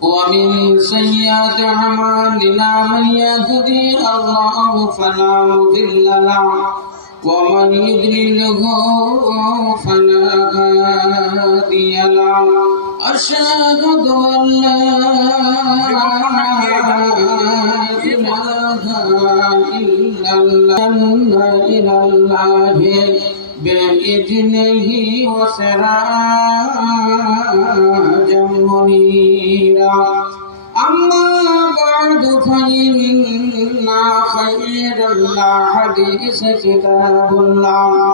ومن سيئات أعمالنا من يهدي الله فلا مضل له ومن يضلله فلا هادي له. أشهد أن لا إله إلا إلى الله بإذنه وسراجا منيرا أما بعد فإن خير الحديث كتاب الله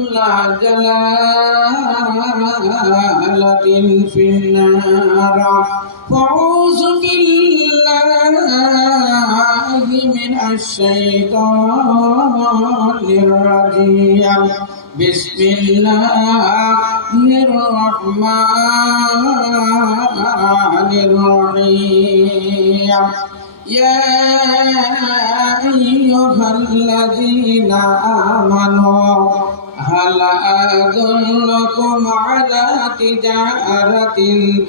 جلالة في النار. فأعوذ بالله من الشيطان الرجيم. بسم الله الرحمن الرحيم. يا أيها الذين آمنوا هل أدلكم على تجارة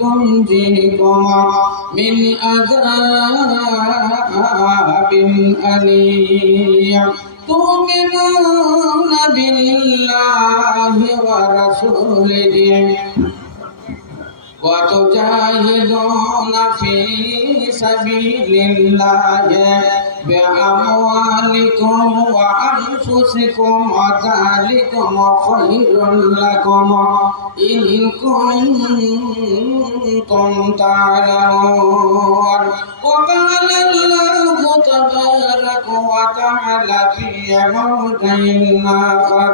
تنجيكم من عذاب أليم تؤمنون بالله ورسوله وتجاهدون في سبيل الله بأموالكم وأنفسكم وذلكم خير لكم إن كنتم تعلمون وقال الله تبارك وتعالى في موضع آخر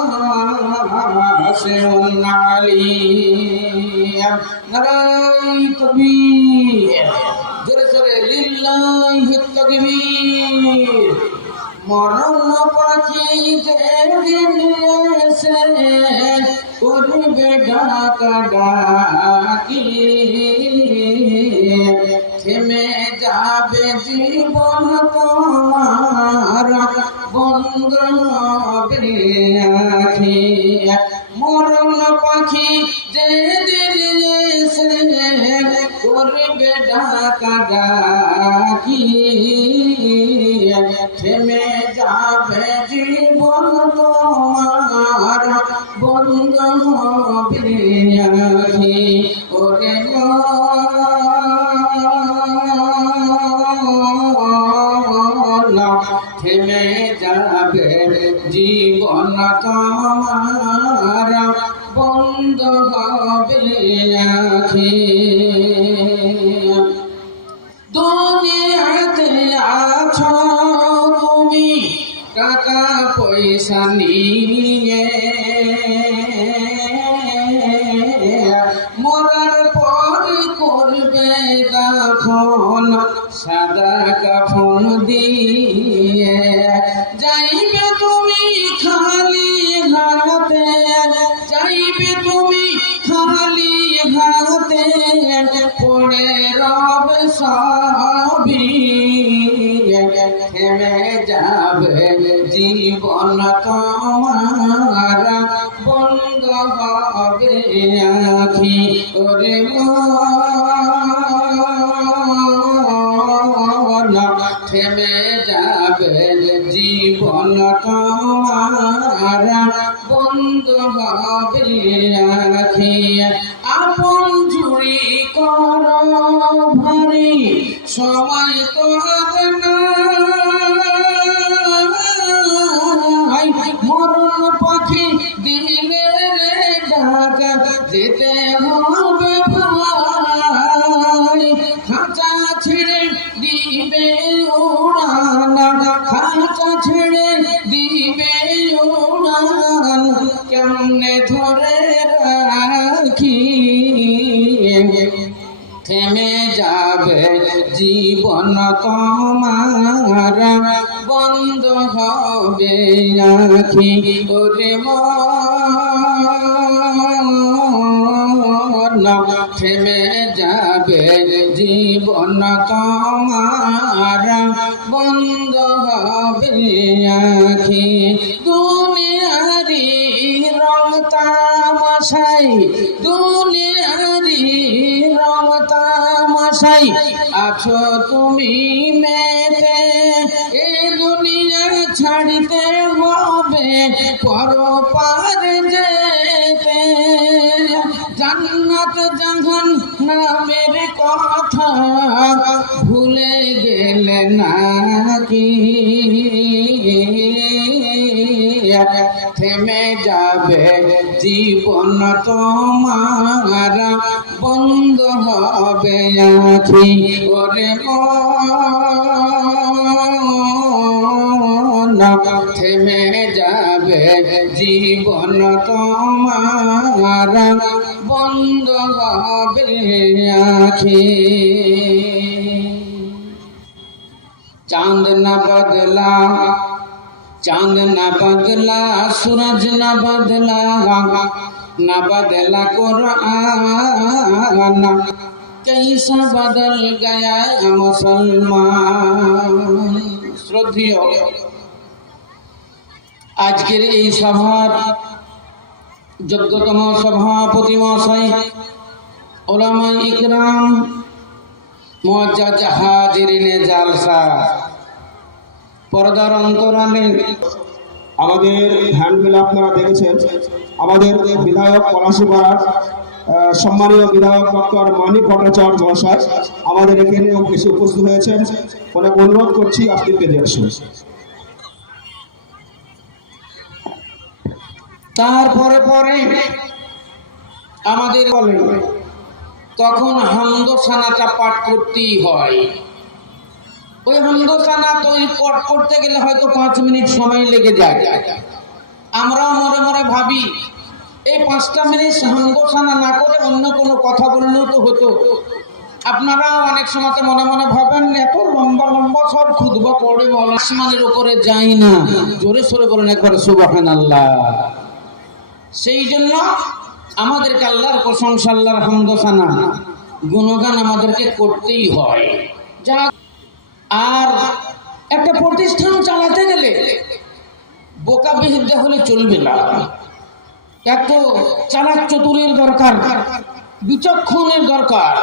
واسع عليم نراي تكبير জোরে জোরে লিল্লাহি তাকবীর মরণ পাখি যেদিন এসে করবে ডাকা ডাকি থেমে যাবে জীবন তোমার বন্ধ তোমার বন্ধ হবে আখি আছো তুমি মেতে, এ দুনিয়া ছাড়িতে হবে, পরপার যেতে। জান্নাত জাহান নামের কথা ভুলে গেলে নাকি? থেমে যাবে জীবন তোমার বন্ধ। হবে আছি ওরে না থেমে যাবে জীবন তোমার। বন্ধ হবে আছি চাঁদ না বদলা, চাঁদ না বদলা, সূরজ না বদলা। न बदला कुरान कैसा बदल गया মুসলমান শ্রদ্ধেয় আজকের এই সভার যোগ্যতম সভাপতি মহাশয় ওলামাই ইকরাম মুআজ্জাজ হাজিরিনে জালসা পর্দার অন্তরালে আমাদের হ্যান্ডবিল আপনারা দেখেছেন, আমাদের বিধায়ক পলাশিপাড়ার সম্মানীয় বিধায়ক ডক্টর মানিক ভট্টাচার্য মহাশয় আমাদের এখানে এসে উপস্থিত হয়েছেন। অনেক অনুরোধ করছি আপনি পেজে আসুন। তারপরে পরে আমাদের বলে তখন হামদোসানাটা পাঠ করতেই হয়। ওই হামদোসানা তৈরি করতে গেলে হয়তো পাঁচ মিনিট সময় লেগে যায়। আমরাও মনে মনে ভাবি, এই পাঁচটা মিনিট হামদোসানা না করে অন্য কোনো কথা বললেও তো হতো। আপনারা অনেক সময় মনে মনে ভাবেন, এত লম্বা লম্বা সব খুদবা পড়ে বলা। আসমানের উপরে যাই না, জোরে সোরে বলেন একবার সুবাহান আল্লাহ সেই জন্য আমাদেরকে আল্লাহর প্রশংসা, আল্লাহর হামদোসানা, গুণগান আমাদেরকে করতেই হয়। যা আর একটা প্রতিষ্ঠান চালাতে গেলে বোকা বিহিদ্যা হলে চলবে না। এত চালাক চতুরের দরকার, বিচক্ষণের দরকার,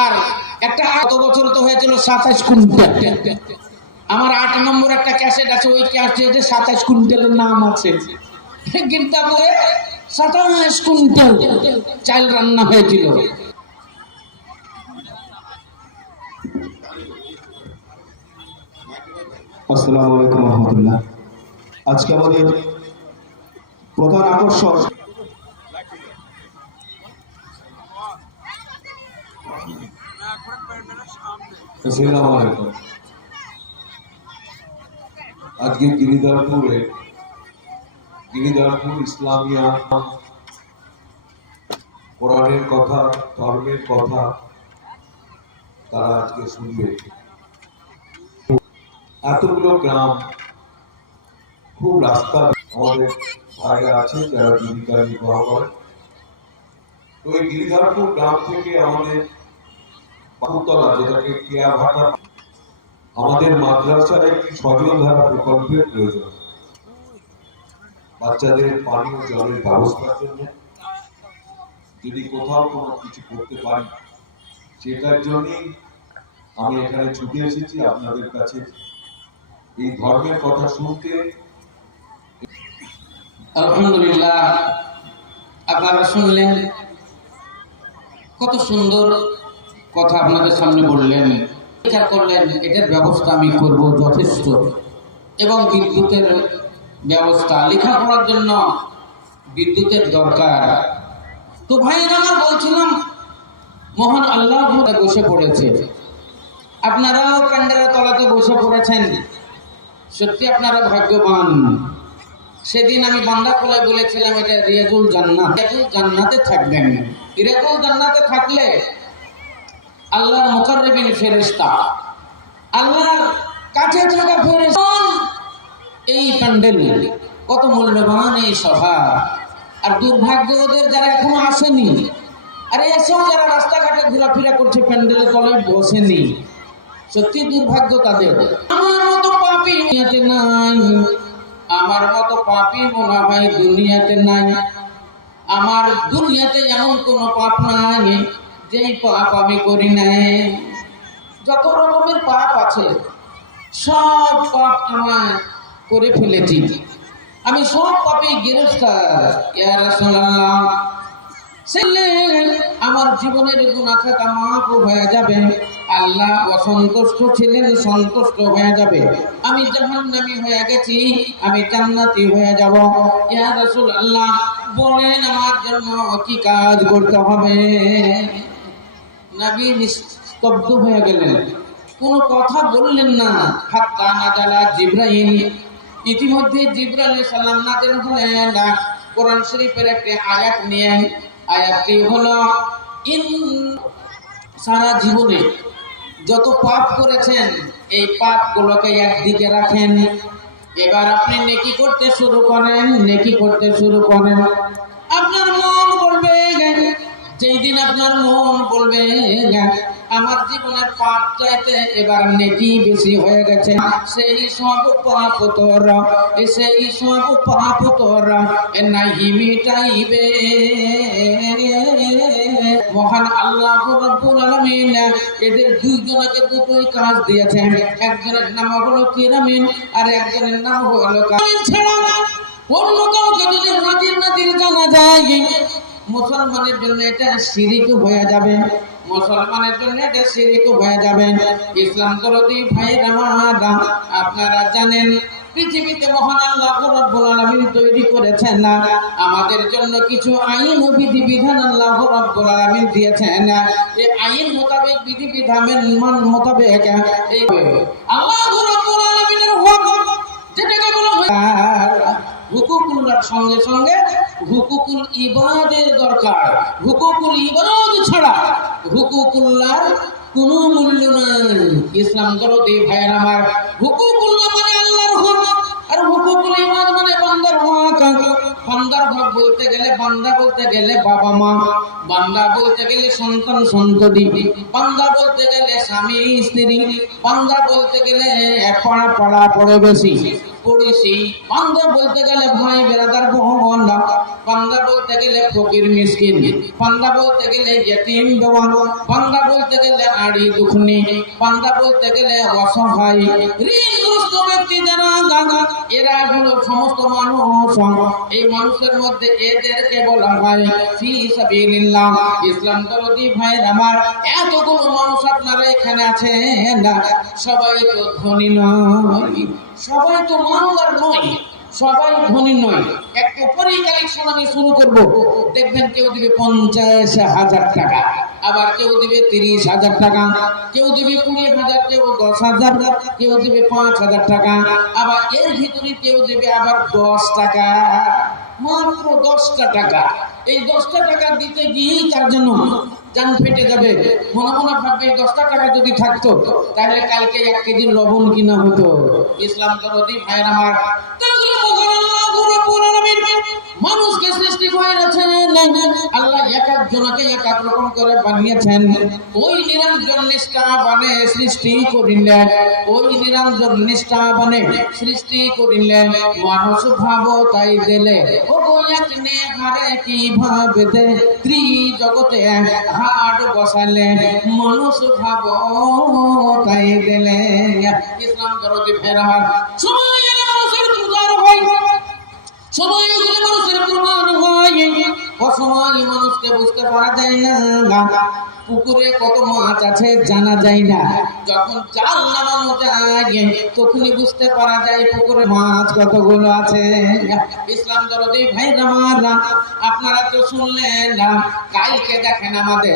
আর একটা আট বছর তো হয়েছিল সাতাশ কুইন্টাল। আমার আট নম্বর একটা ক্যাসেট আছে, ওই ক্যাসেটে সাতাশ কুইন্টালের নাম আছে। করে সাতাশ কুইন্টাল চাল রান্না হয়েছিল। আসসালামু আলাইকুম রহমতুল্লাহ। আজকে আমাদের প্রধান আকর্ষণ আজকে গিরিধরপুরে গিরিধরপুর ইসলামিয়া কোরআনের কথা, ধর্মের কথা তারা আজকে শুনবে। এতগুলো গ্রাম খুব রাস্তা আমাদের ভাইরা আছে, যারা জীবিকা নির্বাহ করে। তো এই গিরিধরপুর গ্রাম থেকে আমাদের বাহুতলা যেটাকে কেয়া ভাটা, আমাদের মাদ্রাসার একটি সজল ধারা প্রকল্পের প্রয়োজন। বাচ্চাদের পানীয় জলের ব্যবস্থার জন্য। যদি কোথাও কোনো কিছু করতে পারি, সেটার জন্যই আমি এখানে ছুটে এসেছি। আপনাদের কাছে এই ধর্মের কথা শুনতে আলহামদুলিল্লাহ। আপনারা শুনলেন? কত সুন্দর কথা আপনাদের সামনে বললেন। বিচার করলেন এটার ব্যবস্থা আমি করব যথেষ্ট। এবং বিদ্যুতের ব্যবস্থা লেখাপড়ার জন্য বিদ্যুতের দরকার। তো ভাই আমার বলছিলাম, মহান আল্লাহ বসে পড়েছে। আপনারাও প্যান্ডেলের তলাতে বসে পড়েছেন। সত্যি আপনারা ভাগ্যবান। সেদিন আমি বান্দা কোলায় বলেছিলাম, এটা রিয়াজুল জান্নাত। রিয়াজুল জান্নাতে থাকবেন। রিয়াজুল জান্নাতে থাকলে আল্লাহর মুকাররবিন ফেরেশতা, আল্লাহর কাছে থাকা ফেরেশতা এই প্যান্ডেল কত মূল্যবান এই সভা। আর দুর্ভাগ্য ওদের যারা এখনও আসেনি, আরে এসেও যারা রাস্তাঘাটে ঘোরাফেরা করছে, প্যান্ডেলের তলায় বসেনি, সত্যি দুর্ভাগ্য তাদের। আমার পাপি দুনিয়াতে নাই। আমার মতো পাপি মনে হয় দুনিয়াতে নাই। আমার দুনিয়াতে এমন কোন পাপ নাই যেই পাপ আমি করি নাই। যত রকমের পাপ আছে, সব পাপ আমার করে ফেলেছি। আমি সব পাপে গ্রেফতার। ইয়া ছেলে আমার জীবনের গুণা থাকা মাফ হয়ে যাবে। আল্লাহ অসন্তুষ্ট ছিলেন, সন্তুষ্ট হয়ে যাবে। আমি জাহান্নামী হয়ে গেছি, আমি জান্নাতি হয়ে যাব। ইয়া রাসূলুল্লাহ, বলেন আমার জন্য কি কাজ করতে হবে? নবী নিস্তব্ধ হয়ে গেলেন। কোনো কথা বললেন না। হাত্তা নাজালা জিব্রাহিম ইতিমধ্যে জিব্রাইল সালাম নাজিল হলেন। কোরআন শরীফের একটি আয়াত নিয়ে আয়াতটি হলো, ইন সারা জীবনে যত পাপ করেছেন, এই পাপগুলোকে একদিকে রাখেন। এবার আপনি নেকি করতে শুরু করেন, নেকি করতে শুরু করেন। আপনার মন বলবে, যেই দিন আপনার মন বলবে আমার জীবনের পাপ চাইতে এবার নেকি বেশি হয়ে গেছে। সেই সব পাপ তোর, সেই সব পাপ তোর, নাহি মিটাইবে। মহান আল্লাহ রব্বুল আলামিন এদের দুইজনকে দুটোই কাজ দিয়েছেন। একজনের নাম হলো কিরামিন, আর একজনের নাম হলো কামিন ছাড়া অন্য কাউকে যদি নাদির নাদির জানা যায়, মুসলমানের জন্য এটা শিরিক হয়ে যাবে। মুসলমানের জন্য এটা শিরিক হয়ে যাবে ইসলাম দরদি ভাইয়ের আপনারা জানেন, পৃথিবীতে মহান আল্লাহ রব্বুল আলামিন তৈরি করেছেন না। আমাদের জন্য কিছু আইন ও বিধি বিধান আল্লাহ রব্বুল আলামিন দিয়েছেন। এই আইন মোতাবেক বিধি বিধানের মান মোতাবেক এই আল্লাহ রব্বুল আলামিনের হুকুম, যেটাকে বলা হয় হুকুকুল্লার সঙ্গে সঙ্গে হুকুকুল ইবাদের দরকার। হুকুকুল ইবাদ ছাড়া হুকুকুল্লার কোনো মূল্য নাই। ইসলাম দরদি ভাইয়ের আমার। হুকুকুল্লাহ মানে আল্লাহর হক আর হুকুকুল ইবাদ মানে বান্দার হক। বান্দার হক বলতে গেলে বান্দা বলতে গেলে বাবা মা। বান্দা বলতে গেলে সন্তান সন্ততি। বান্দা বলতে গেলে স্বামী স্ত্রী। বান্দা বলতে গেলে পাড়া পাড়া পড়ে বেশি পড়েছি। বান্দা বলতে গেলে ভাই, বেড়াদার বোন বান্দা বলতে গেলে ফকির, মিসকিন। বান্দা বলতে গেলে ইয়তিম, বেওয়ান। বান্দা বলতে গেলে আড়ি, দুখনি। বান্দা বলতে গেলে অসহায় ঋণগ্রস্ত ব্যক্তি যারা গাগা এরা হলো সমস্ত মানুষ। এই মানুষের মধ্যে এদেরকে বলা হয়, ফি সাবিলিল্লাহ। ইসলাম দরদি ভাই আমার। এতগুলো মানুষ আপনারা এখানে আছেন। সবাই তো ধনী নয়। সবাই তো মানদার নয়, সবাই ধনী নয়। একটু পরেই কালেকশন আমি শুরু করব। দেখবেন কেউ দিবে পঞ্চাশ হাজার টাকা, আবার কেউ দিবে তিরিশ হাজার টাকা, কেউ দিবে কুড়ি হাজার, কেউ দশ হাজার, কেউ দিবে পাঁচ হাজার টাকা, আবার এর ভিতরে কেউ দিবে আবার দশ টাকা, মাত্র দশটা টাকা। এই দশটা টাকা দিতে গিয়েই তার জন্য জান ফেটে যাবে। মনে মনে ভাববে দশটা টাকা যদি থাকতো, তাহলে কালকে এক কেজি লবণ কিনা হতো। ইসলাম দরদি, ভাইয়ের আমার। মানুষকে সৃষ্টি করেছেন। আল্লাহ এক এক জনকে এক এক রকম করে বানিয়েছেন। ওই নিরঞ্জন নিষ্ঠা বানে সৃষ্টি করিলেন। ওই নিরঞ্জন নিষ্ঠা বানে সৃষ্টি করিলেন। মানুষ ভাব তাই দিলে। ও এক কি ভাবে দে ত্রি জগতে হাট বসালে। মানুষ ভাব তাই দিলে। ইসলাম সময় মানুষের হয়। সময় হয় অসময় মানুষকে বুঝতে পারা যায় না। পুকুরে কত মাছ আছে জানা যায় না। যখন চাল নামানো যায়, তখনই বুঝতে পারা যায় পুকুরে মাছ কতগুলো আছে। ইসলাম দরদি, ভাই আপনারা তো শুনলেন কালকে দেখেন আমাদের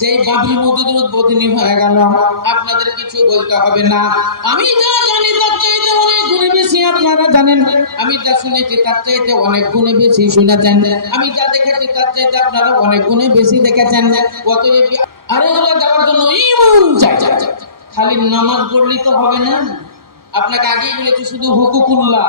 যে বাবরি মসজিদের উদ্বোধনী হয়ে গেল আপনাদের কিছু বলতে হবে না। আমি যা জানি তার চাইতে অনেক গুণে বেশি আপনারা জানেন। আমি যা শুনেছি তার চাইতে অনেক গুণে বেশি শুনেছেন। আমি যা দেখেছি তার চাইতে আপনারা অনেক গুণে বেশি দেখেছেন। অতএব আরে এগুলো দেওয়ার জন্য ইমান চাই চাই। খালি নামাজ পড়লেই তো হবে না। আপনাকে আগেই বলেছি শুধু হুকুকুল্লাহ।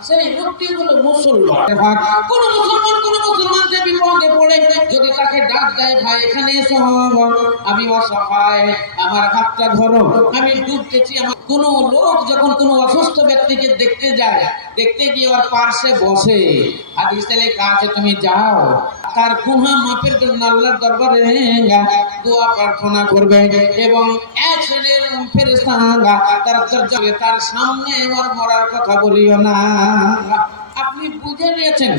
সেই লোকটি হলো মুসলমান। কোন মুসলমান কোন মুসলমান যে বিপদে পড়ে যদি তাকে ডাক দেয় ভাই এখানে এসো আমি অসহায় আমার হাতটা ধরো আমি ডুবতেছি আমার কোন লোক যখন কোন অসুস্থ ব্যক্তিকে দেখতে যায় দেখতে গিয়ে ওর পার্শ্বে বসে হাদিসে লেখা আছে তুমি যাও তার গুহা মাপের জন্য আল্লাহর দরবারে দোয়া প্রার্থনা করবে এবং এক ফেরেশতা তার তার সামনে ওর মরার কথা বলিও না। আপনি বুঝে নিয়েছেন।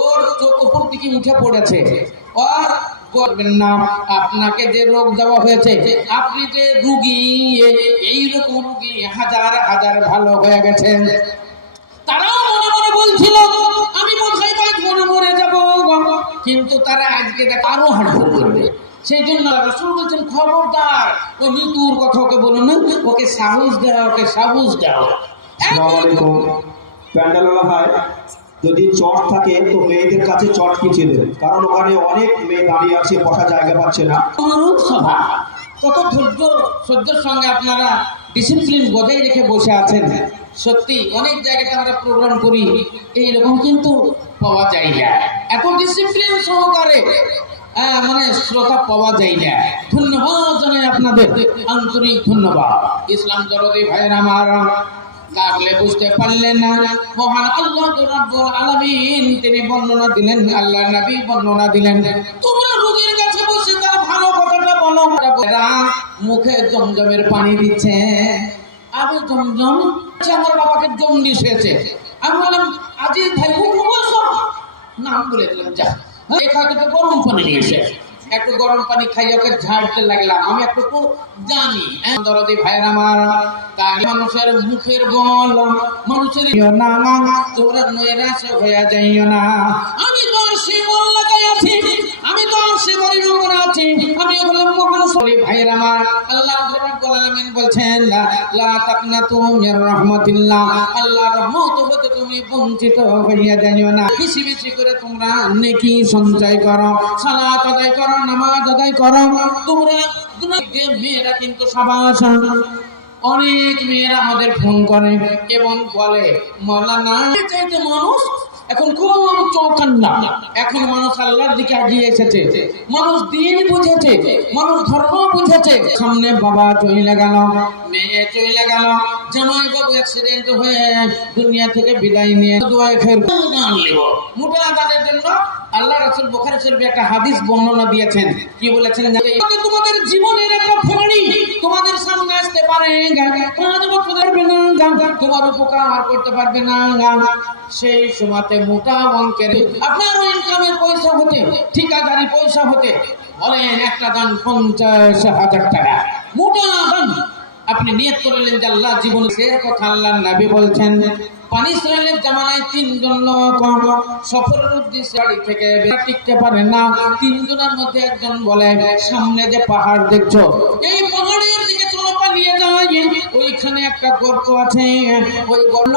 ওর চোখ উপর দিকে উঠে পড়েছে। আর করবেন না, আপনাকে যে রোগ দেওয়া হয়েছে, আপনি যে রুগী, এই রকম রুগী হাজার হাজার ভালো হয়ে গেছেন তারাও মনে মনে বলছিল, আমি কাজ মনে মরে যাব কিন্তু তারা আজকে আরও হাঁটফুল করবে। সেই জন্য রসুল বলছেন, খবরদার ও মৃত্যুর কথা ওকে বলুন ওকে সাহস দাও, ওকে সাহস দাও। আসসালামু আলাইকুম। প্যান্ডেলওয়ালা ভাই যদি চট থাকে তো মেয়েদের কাছে চট পিছিয়ে দেবে। কারণ ওখানে অনেক মেয়ে দাঁড়িয়ে আছে বসা জায়গা পাচ্ছে না। অনুরূপ সভা। কত ধৈর্য সহ্যের সঙ্গে আপনারা ডিসিপ্লিন বজায় রেখে বসে আছেন। সত্যি অনেক জায়গাতে আমরা প্রোগ্রাম করি এইরকম কিন্তু পাওয়া যায় না। এত ডিসিপ্লিন সহকারে আহ, মানে শ্রোতা পাওয়া যায় না। ধন্যবাদ জানাই আপনাদের। আন্তরিক ধন্যবাদ। ইসলাম দরদি ভাইয়ের আমার লাগলে বুঝতে পারলেন না। তিনি বর্ণনা দিলেন আল্লাহ নবী বর্ণনা দিলেন। তোমরা রোগীর কাছে বসে তার ভালো কথাটা বলো। মুখে জমজমের পানি দিচ্ছে। আমি জমজম? আচ্ছা, আমার বাবাকে জন্ডিস হয়েছে আমি বললাম আজিজ ভাই নাম বলে দিলাম যা। এখানে তো গরম পানি নিয়েছে একটু গরম পানি খাই ওকে ঝাড়তে লাগলাম। আমি একটু জানি। হ্যাঁ, দরদি ভাইয়ের আমার তাই মানুষের মুখের বল মানুষের ইয়ো না তোমরা নৈরাশ হয়ে যাইও না। আমি আর সে আছি। আমি তো সে বাড়ির উপরে আছি। আমি ভাইয়ের আমার, আল্লাহ আলামিন বলছেন, লা তাকনাতু মির রাহমাতিল্লাহ। আল্লাহ রহমত হতে তুমি বঞ্চিত হইয়া যাইও না। বেশি বেশি করে তোমরা নেকি সঞ্চয় করো, সালাত আদায় করো, নামাজ আদায় করো। তোমরা মেয়েরা কিন্তু অনেক মেয়েরা আমাদের ফোন করে এবং বলে, মৌলানা চাইতে মানুষ এখন খুব চৌকান্না এখন মানুষ আল্লাহর দিকে এগিয়ে এসেছে। মানুষ দিন বুঝেছে, মানুষ ধর্ম বুঝেছে। সামনে বাবা চলে গেল, মেয়ে চলে গেল, জামাই বাবু অ্যাক্সিডেন্ট হয়ে দুনিয়া থেকে বিদায় নিয়ে মোটা আদানের জন্য আল্লাহ রাসূল বুখারী একটা হাদিস বর্ণনা দিয়েছেন। কি বলেছেন তোমাদের জীবনের একটা তোমাদের সামনে আসতে পারে না। তোমার উপকার করতে পারবে না। সেই সময়তে মোটা অঙ্কের আপনার ইনকামের পয়সা হতে, ঠিকাদারি পয়সা হতে, বলেন একটা দান পঞ্চাশ হাজার টাকা। মোটা দান। আপনি নিয়ত করলেন যে আল্লাহ জীবন শের কথা আল্লাহ নবী বলছেন। পানি ইসরায়েলের জামানায় তিনজন লোক সফরের উদ্দেশ্যে বাড়ি থেকে টিকতে পারে না। তিনজনের মধ্যে একজন বলে, সামনে যে পাহাড় দেখছ, এই পাহাড়ের দিকে চলো পালিয়ে যায় ওইখানে একটা গর্ত আছে। ওই গর্ত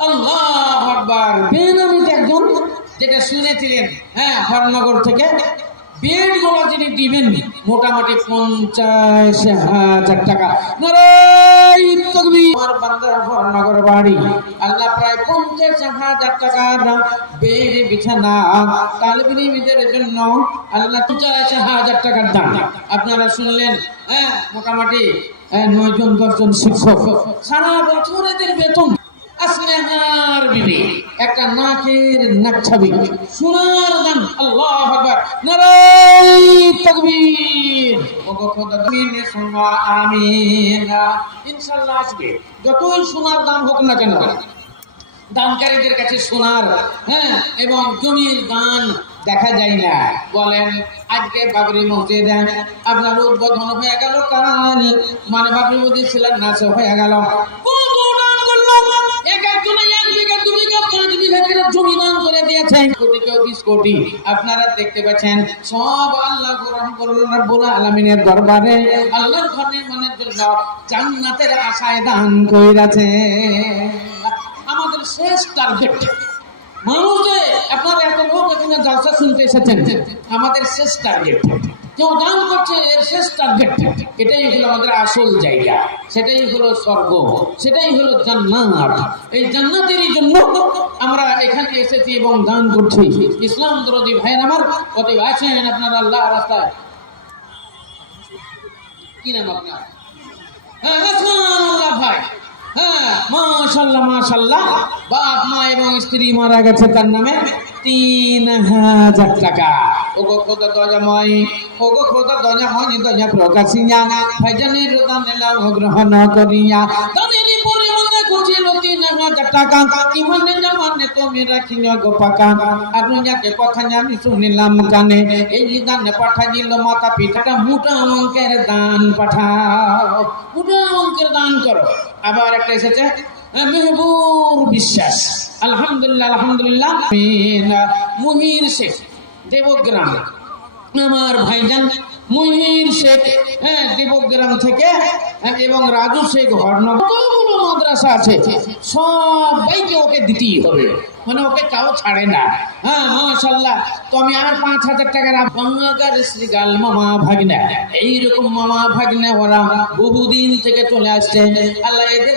আল্লাহ আকবার। বেনামিতে একজন যেটা শুনেছিলেন হ্যাঁ হরনগর থেকে। বেডগুলো যিনি মোটামুটি হাজার টাকা। হরনগর বাড়ি প্রায় পঞ্চাশ হাজার টাকার বিছানা জন্য। আল্লাহ পঞ্চাশ হাজার টাকার দাম। আপনারা শুনলেন হ্যাঁ মোটামুটি আহ, নয়জন দশজন শিক্ষক। সারা বছর এদের বেতন যতই সোনার দাম হোক না কেন, দানকারীদের কাছে সোনার হ্যাঁ এবং জমির দান দেখা যায় না। বলেন, আজকে বাবরি মসজিদে আপনার উদ্বোধন হয়ে গেল কাল মানে বাবরি মসজিদ ছিলেন নাচ হয়ে গেল। আল্লাহর আশায় দান আমাদের শেষ টার্গেট মানুষ, আপনারা এত লোক এখানে জলসা শুনতে এসেছেন। আমাদের শেষ টার্গেট কেউ দান করছে, এর শেষ টার্গেট এটাই হলো আমাদের আসল জায়গা। সেটাই হলো স্বর্গ। সেটাই হলো জান্নাত। এই জান্নাতেরই জন্য আমরা এখানে এসেছি এবং দান করছি। ইসলাম দরদি ভাইয়ের আমার, কত আছেন আপনারা আল্লাহ রাস্তায়? কি নাম আপনার? হ্যাঁ আল্লাহ ভাই। হ্যাঁ বাপ, মা এবং স্ত্রী মারা গেছে তার নামে। তিন হাজার টাকা। ওগো খোদা দয়াময় ওগো খোদা দয়াময় দয়া প্রকাশিয়া। ভাইজানের দান এলাম গ্রহণ করিয়া দানেরই পরিমাণে খুঁজিল তিন হাজার টাকা। ইমানে জামানে তুমি রাখিল গো পাকা আর যাকে কথা আমি শুনিলাম কানে, এই দান পাঠাইল মাতা পিতাটা মোটা অঙ্কের দান পাঠাও। মোটা অঙ্কের দান করো। আবার একটা এসেছে মেহবুর বিশ্বাস। আলহামদুলিল্লাহ আলহামদুলিল্লাহ। মুহির শেখ দেবগ্রাম। আমার ভাইজান মুহির শেখ হ্যাঁ দেবগ্রাম থেকে হ্যাঁ, এবং রাজু শেখ কতগুলো মাদ্রাসা আছে সবাইকে ওকে দিতেই হবে। মানে ওকে কাউ ছাড়ে না। হ্যাঁ মাশাল্লাহ তো আমি আর পাঁচ হাজার টাকার বাংলাকার শ্রীগাল মামা ভাগনা এইরকম মামা ভাগনা ওরা বহুদিন থেকে চলে আসছে। আল্লাহ এদের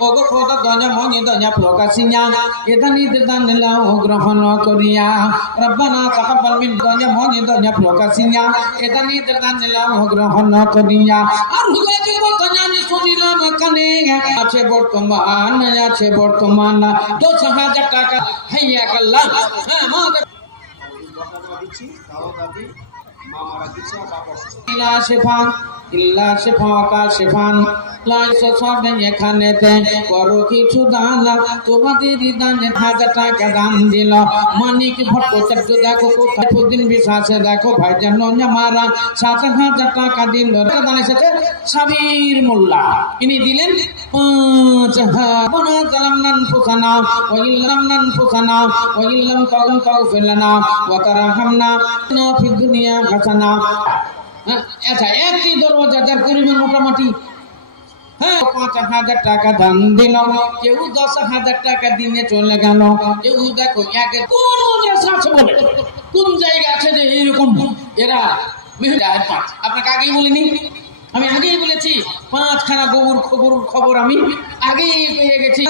ওগো খোদা গঞ্জময় দঞ্জা প্রকাশিয়া এদানি দান লাও গ্রহণ করিয়া রব্বানা তাকাব্বাল মিন গঞ্জময় দঞ্জা প্রকাশিয়া এদানি দান লাও গ্রহণ করিয়া আর হুদাকে বলতো জানি শুনিলাম কানে আছে বর্তমান আছে বর্তমান দশ হাজার টাকা হাইয়া কাল্লা হ্যাঁ মা দিচ্ছি দাওয়া দাদি মা মারা দিচ্ছে বাবা ইল্লা শিফাকা শিফান এখানেতে করো কিছু দান, তোমাদের দানে হাজার টাকা দান দিল। মানিক ভট্টাচার্য দেখো কোথায়, প্রতিদিন বিশ্বাসে দেখো ভাই যেন মারা সাত হাজার। টাকা হ্যাঁ, আচ্ছা যার পরিমাণ মোটামুটি হ্যাঁ আমি আগেই বলেছি পাঁচখানা গবুর খবর খবর আমি আগেই পেয়ে গেছি।